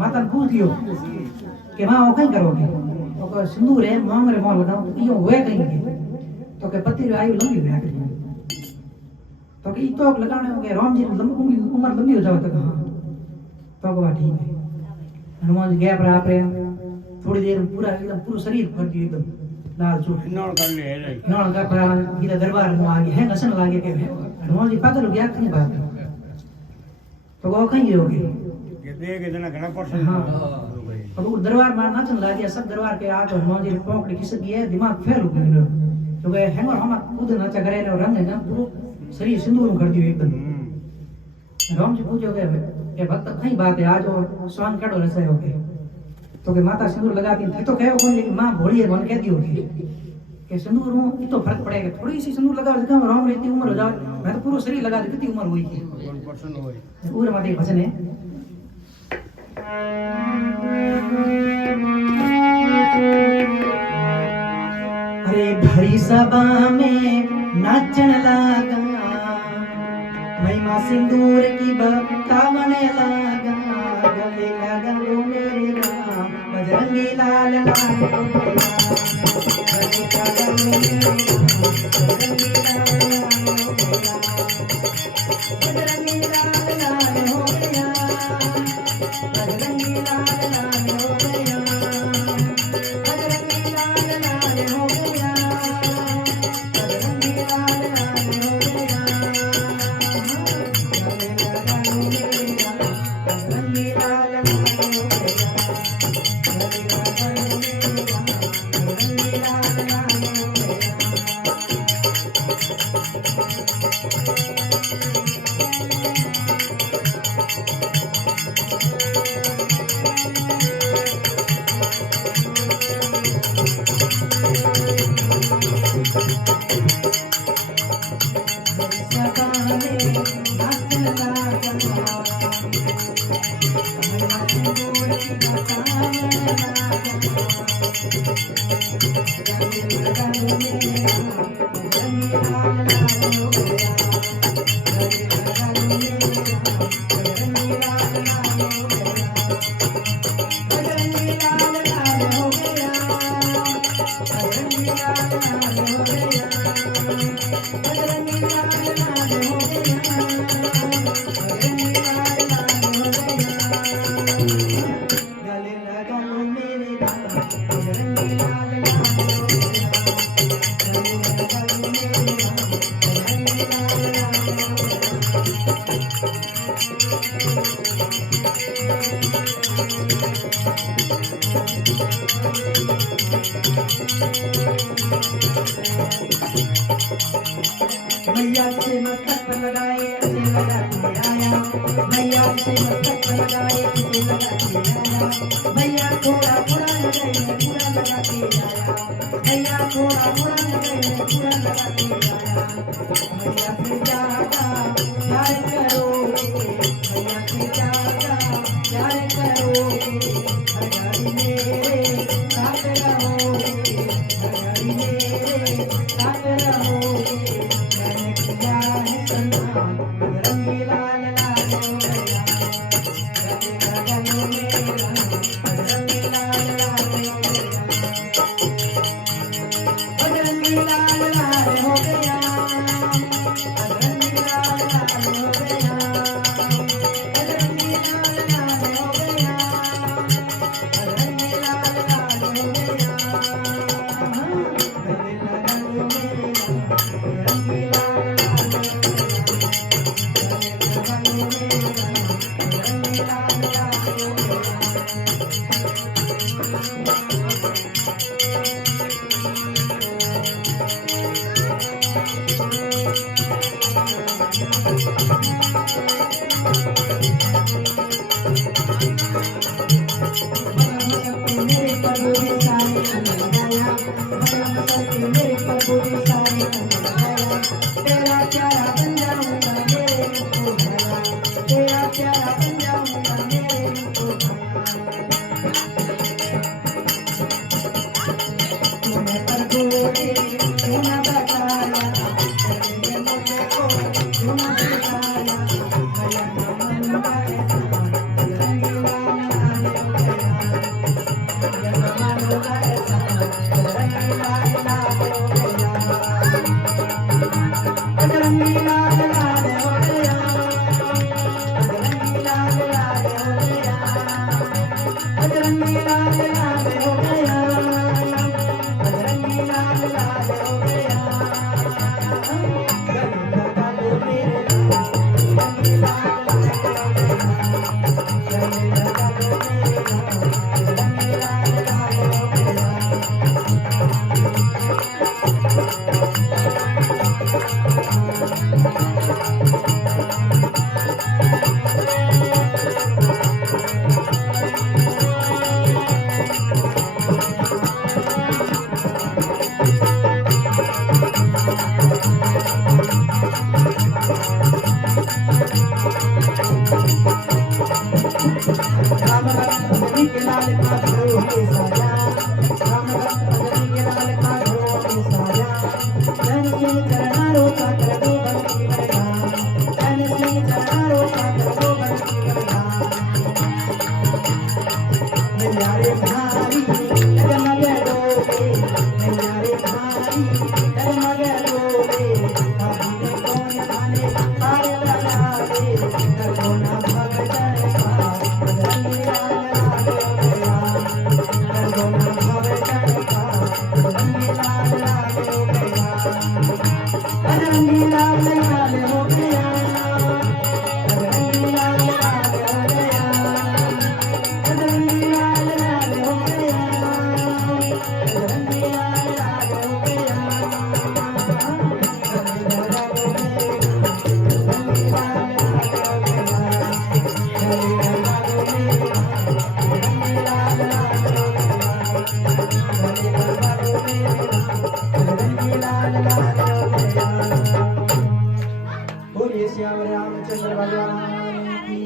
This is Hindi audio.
माता ने पूछ लियो कि मां वो कहीं करोगे तो कहे सिंदूर है मांग रे मां लगाओ यो हुए कहीं तो के पति रे आयु लंबी हो गई तो कि तो लगाने होंगे राम जी लंबी उम्र लंबी हो जाओ तो हां तो कहा ठीक है हनुमान जी गया पर आप रे थोड़ी देर में पूरा एकदम पूरा शरीर भर दियो एकदम लाल चूट नौड़ कर ले रे नौड़ का परा इधर दरबार में आ गए हैं नसन लागे के हनुमान जी पागल हो गया कहीं बात तो वो कहीं हो गए ये देख इतना घना पर्सन हाँ अब वो दरबार में नाचन ला दिया सब दरबार के आके हनुमान जी ने पकड़ी खिसक गई है दिमाग फेल हो गया तो गए हैंगर हम खुद नाचा करे रंग है ना पूरा शरीर सिंदूर में कर दियो एकदम राम जी पूछो के भक्त कहीं बात है आज और स्वान कड़ो रसाय हो गए तो के माता सिंदूर लगाती थे तो कहो कोई लेकिन मां भोली है मन कह दियो कि सिंदूर हूं इतो फर्क पड़ेगा थोड़ी सी सिंदूर लगा दे राम रे इतनी उम्र हो जाए मैं तो पूरा शरीर लगा दे कितनी उम्र हुई है 1% होई पूरा माते भजन है अरे भरी सभा में नाचन लागा महिमा सिंदूर की बतावने लागा गले लगा लो मेरे राम बजरंगी लाल लाल हो गया गले लगा लो मेरे राम बजरंगी लाल लाल हो गया बजरंगी लाल लाल हो गया बजरंगी लाल लाल हो गया बजरंगी लाल लाल हो गया गले लगा लो मेरे राम बजरंगी लाल लाल हो गया गले लगा लो मेरे राम बजरंगी लाल लाल हो गया मैया से मस्तक लगाए ऐसे लगा के आया मैया से मस्तक लगाए ऐसे लगा के आया मैया थोड़ा थोड़ा लगाए पूरा लगा के आया मैया थोड़ा थोड़ा लगाए पूरा लगा के आया मैया से ज्यादा प्यार करोगे मैया से ज्यादा प्यार करोगे हजारी मेरे साथ रहोगे हजारी मेरे साथ रहोगे बजरंगी लाल लाल हो गया गले लगा लो मेरे राम बजरंगी लाल लाल हो गया बजरंगी लाल लाल हो गया बजरंगी लाल लाल हो गया बजरंगी लाल लाल हो गया बजरंगी लाल लाल हो गया गले लगा लो मेरे राम बजरंगी लाल मेरे प्रभु सारे लगाया मेरे प्रभु सारे लगाया तेरा प्यारा बन जाऊंगा मेरे को भला तेरा प्यारा बन जाऊंगा मेरे राम भक्त अंजनी के लाल का घरों में साजा राम भक्त अंजनी के लाल का घरों में साजा जन सिंह चरणा रोता कर दो बंसी बरगा जन सिंह चरणा रोता कर दो बंसी बरगा मैया रे भारी जगमग डोले मैया रे भारी जगमग डोले अभी ने कौन आने पार लगा दे करुणा भगतन का बदरंगी लाल लागे गया करुणा भगतन का बदरंगी लाल लागे गया बदरंगी लाल लाल हो गया बदरंगी लाल लाल हो गया बदरंगी लाल लाल हो गया बदरंगी लाल लाल हो गया बोलिए श्याम रामचंद्र भगवान की